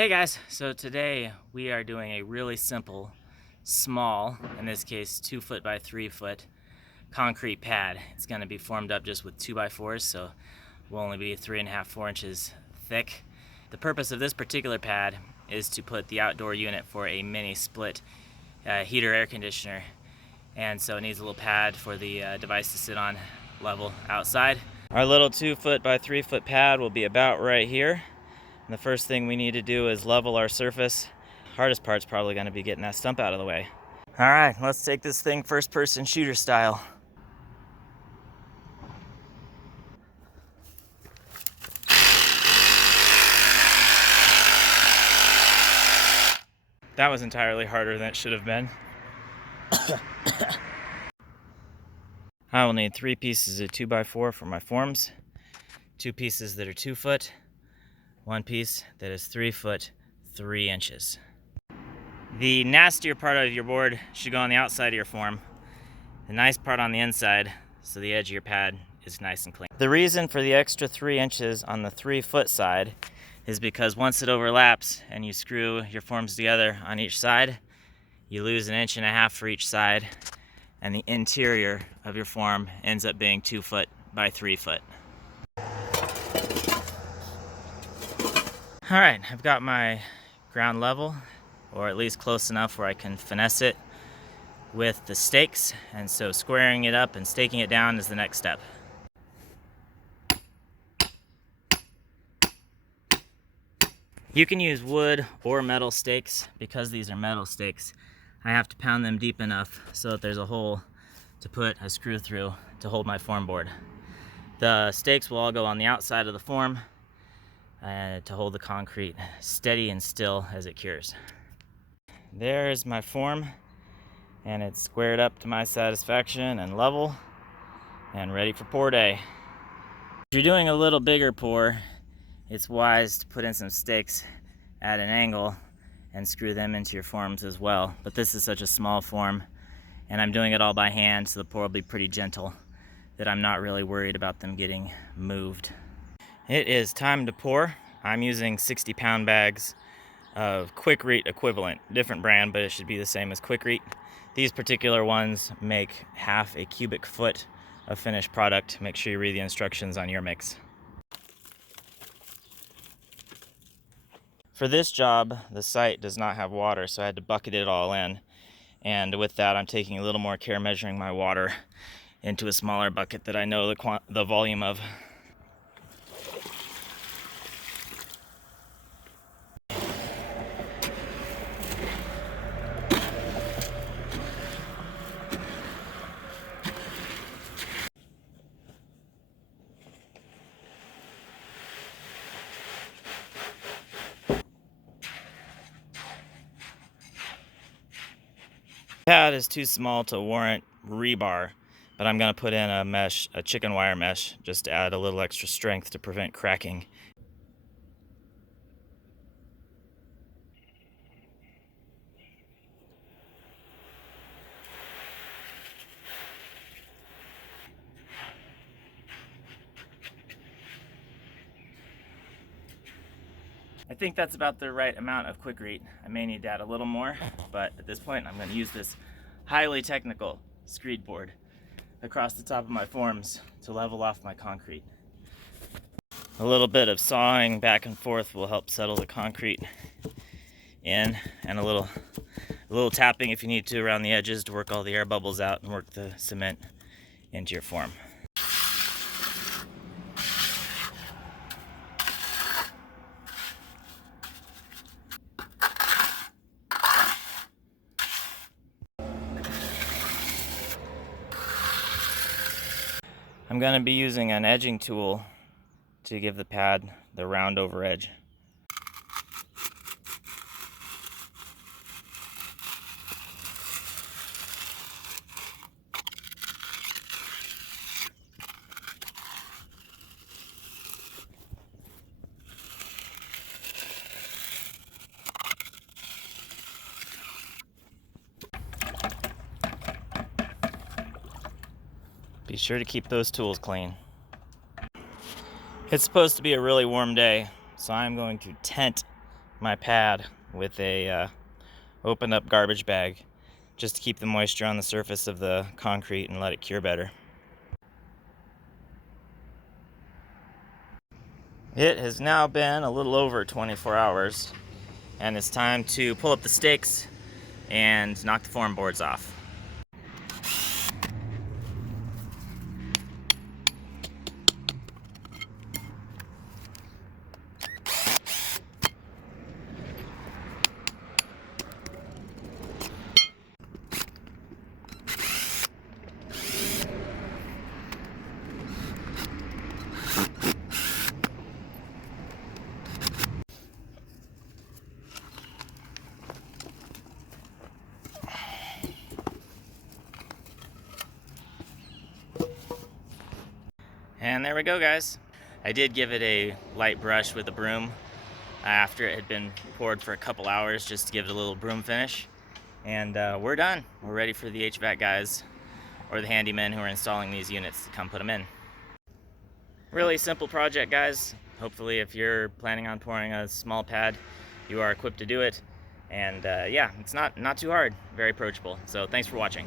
Hey guys, so today we are doing a really simple, small, in this case 2 foot by 3 foot concrete pad. It's going to be formed up just with 2x4s, so will only be 3.5, 4 inches thick. The purpose of this particular pad is to put the outdoor unit for a mini split heater air conditioner, and so it needs a little pad for the device to sit on level outside. Our little 2 foot by 3 foot pad will be about right here. And the first thing we need to do is level our surface. Hardest part's probably going to be getting that stump out of the way. All right, let's take this thing first person shooter style. That was entirely harder than it should have been. I will need 3 pieces of 2x4 for my forms, 2 pieces that are 2 foot, 1 piece that is 3 foot 3 inches. The nastier part of your board should go on the outside of your form. The nice part on the inside, so the edge of your pad is nice and clean. The reason for the extra 3 inches on the 3 foot side is because once it overlaps and you screw your forms together on each side, you lose 1.5 inches for each side, and the interior of your form ends up being 2 foot by 3 foot. All right, I've got my ground level, or at least close enough where I can finesse it with the stakes, and so squaring it up and staking it down is the next step. You can use wood or metal stakes. Because these are metal stakes, I have to pound them deep enough so that there's a hole to put a screw through to hold my form board. The stakes will all go on the outside of the form to hold the concrete steady and still as it cures. There's my form, and it's squared up to my satisfaction and level and ready for pour day. If you're doing a little bigger pour, it's wise to put in some stakes at an angle and screw them into your forms as well. But this is such a small form, and I'm doing it all by hand, so the pour will be pretty gentle, that I'm not really worried about them getting moved. It is time to pour. I'm using 60-pound bags of Quikrete equivalent. Different brand, but it should be the same as Quikrete. These particular ones make half a cubic foot of finished product. Make sure you read the instructions on your mix. For this job, the site does not have water, so I had to bucket it all in. And with that, I'm taking a little more care measuring my water into a smaller bucket that I know the volume of. The pad is too small to warrant rebar, but I'm going to put in a chicken wire mesh, just to add a little extra strength to prevent cracking. I think that's about the right amount of Quikrete. I may need to add a little more, but at this point I'm going to use this highly technical screed board across the top of my forms to level off my concrete. A little bit of sawing back and forth will help settle the concrete in, and a little tapping if you need to around the edges to work all the air bubbles out and work the cement into your form. I'm going to be using an edging tool to give the pad the round over edge. Be sure to keep those tools clean. It's supposed to be a really warm day, so I'm going to tent my pad with a opened up garbage bag just to keep the moisture on the surface of the concrete and let it cure better. It has now been a little over 24 hours, and it's time to pull up the stakes and knock the form boards off. And there we go, guys. I did give it a light brush with a broom after it had been poured for a couple hours just to give it a little broom finish. And we're done. We're ready for the HVAC guys or the handymen who are installing these units to come put them in. Really simple project, guys. Hopefully if you're planning on pouring a small pad, you are equipped to do it. And yeah, it's not too hard, very approachable. So thanks for watching.